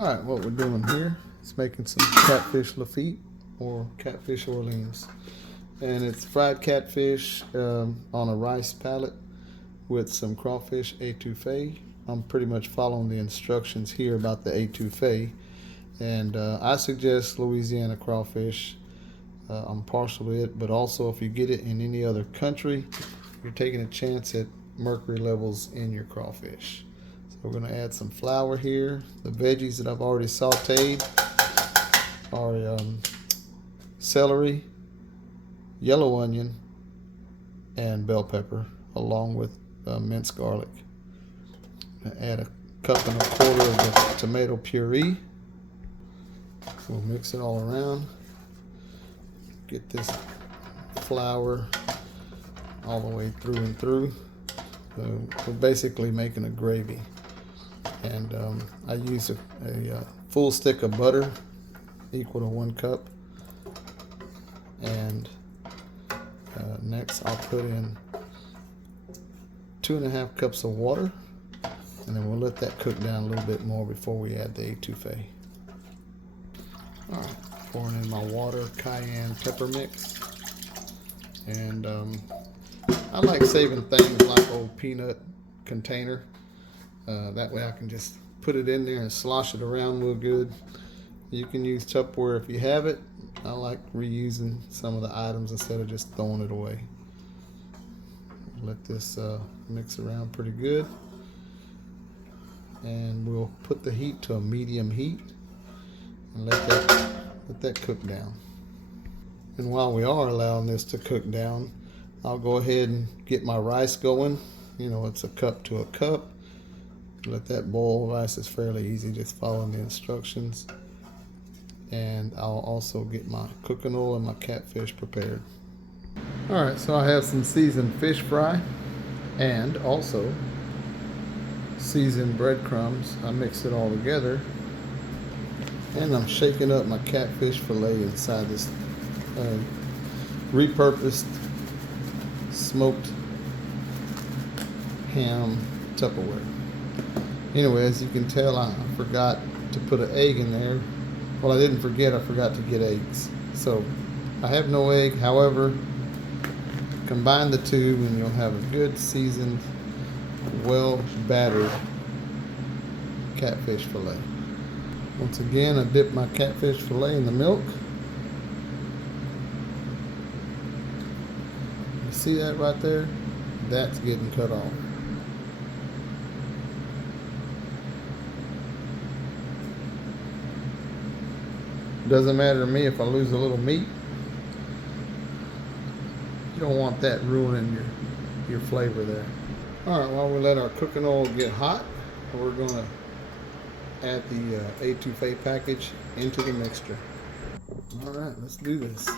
Alright, what we're doing here is making some catfish Lafitte or Catfish Orleans. And it's fried catfish on a rice palette with some crawfish étouffée. I'm pretty much following the instructions here about the étouffée. And I suggest Louisiana crawfish. I'm partial to it, but also if you get it in any other country, you're taking a chance at mercury levels in your crawfish. So we're going to add some flour here. The veggies that I've already sauteed are celery, yellow onion, and bell pepper, along with minced garlic. Add 1.25 cups of the tomato puree. We'll mix it all around. Get this flour all the way through and through. So we're basically making a gravy. And I use a full stick of butter equal to 1 cup. And next I'll put in 2.5 cups of water, and then we'll let that cook down a little bit more before we add the étouffée. Alright, pouring in my water, cayenne pepper mix. And I like saving things like old peanut container. That way I can just put it in there and slosh it around real good. You can use Tupperware if you have it. I like reusing some of the items instead of just throwing it away. Let this mix around pretty good. And we'll put the heat to a medium heat and let that cook down. And while we are allowing this to cook down, I'll go ahead and get my rice going. You know, it's 1 cup to 1 cup. Let that boil. Rice is fairly easy, just following the instructions. And I'll also get my cooking oil and my catfish prepared. Alright, so I have some seasoned fish fry and also seasoned breadcrumbs. I mixed it all together, and I'm shaking up my catfish fillet inside this repurposed smoked ham Tupperware. Anyway, as you can tell, I forgot to put an egg in there. Well, I didn't forget, I forgot to get eggs. So I have no egg. However, combine the two and you'll have a good seasoned, well battered catfish fillet. Once again, I dip my catfish fillet in the milk. You see that right there? That's getting cut off. Doesn't matter to me if I lose a little meat. You don't want that ruining your flavor there. Alright, while we let our cooking oil get hot, we're going to add the étouffée package into the mixture. Alright, let's do this.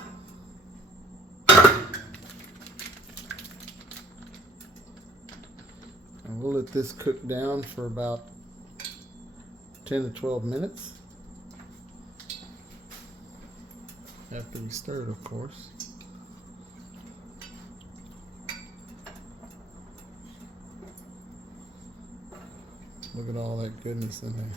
And we'll let this cook down for about 10 to 12 minutes. After we stir it, of course. Look at all that goodness in there.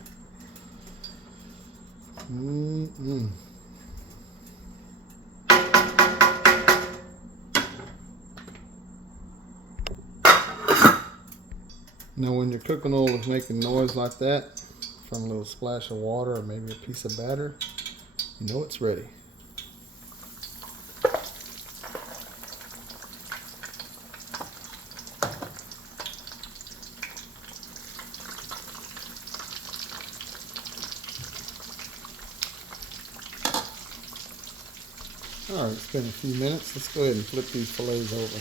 Now when your cooking oil is making noise like that, from a little splash of water or maybe a piece of batter, you know it's ready. Alright, it's been a few minutes. Let's go ahead and flip these fillets over.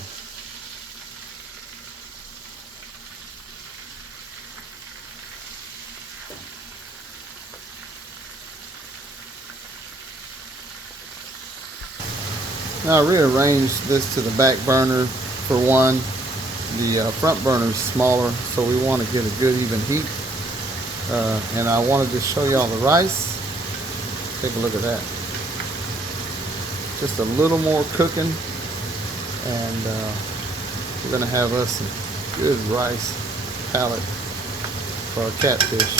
Now I rearranged this to the back burner for one. The front burner is smaller, so we want to get a good even heat. And I wanted to show y'all the rice. Take a look at that. Just a little more cooking, and we're going to have us some good rice palette for our catfish.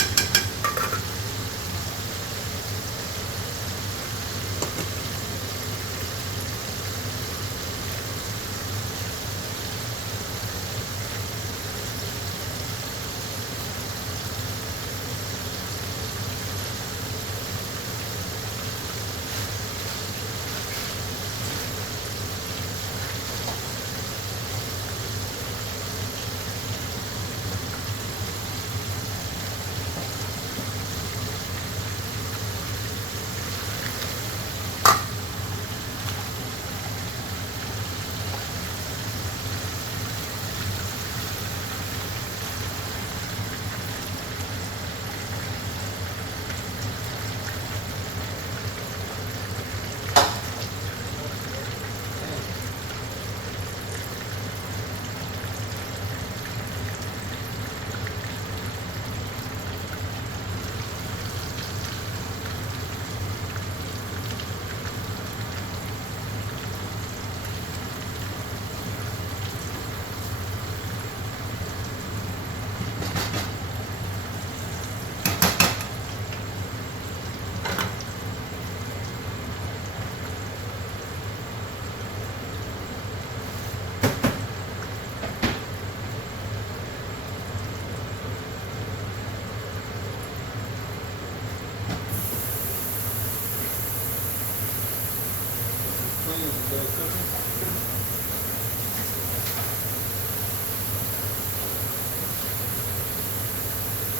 Still cooking?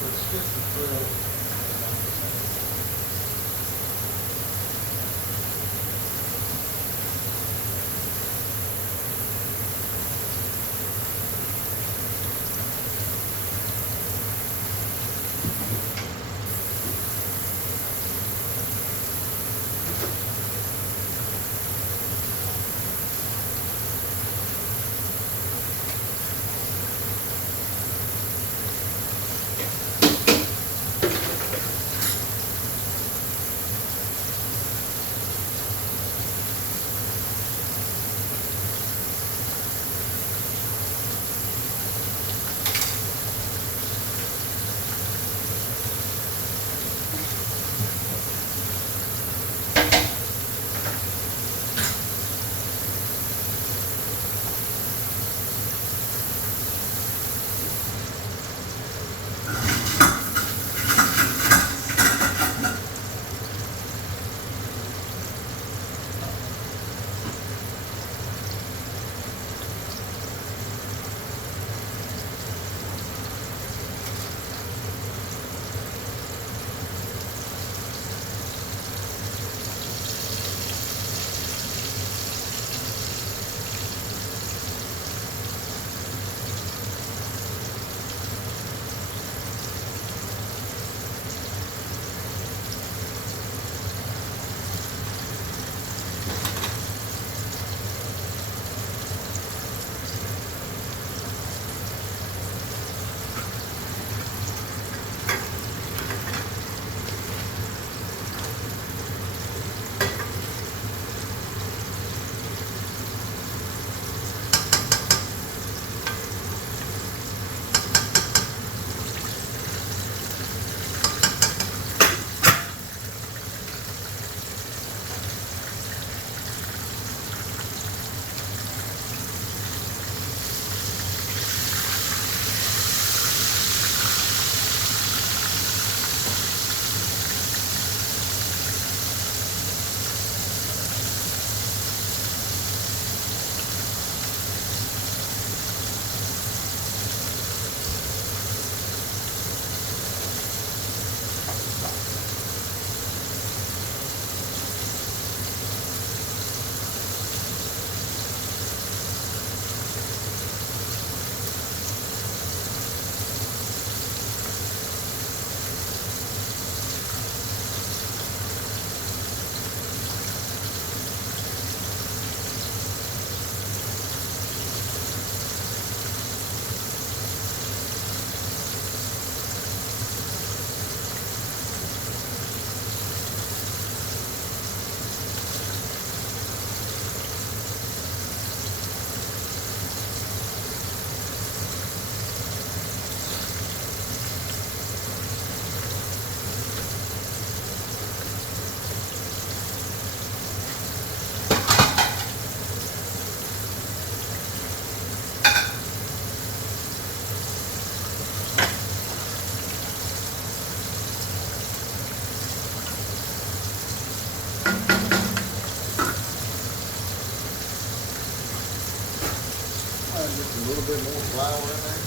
It's just a thrill. Just a little bit more flour in there.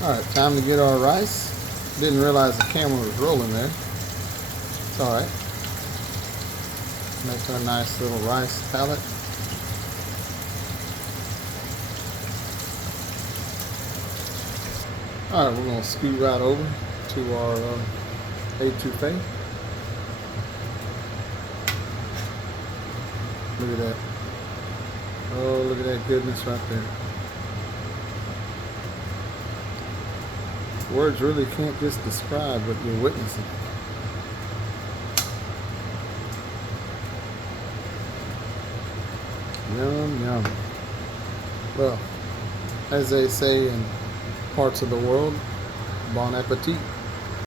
Alright, time to get our rice. Didn't realize the camera was rolling there. It's alright. Make our nice little rice palette. Alright, we're going to scoot right over to our etouffee. Look at that. Oh, look at that goodness right there. Words really can't just describe what you're witnessing. Yum, yum. Well, as they say in parts of the world, bon appetit.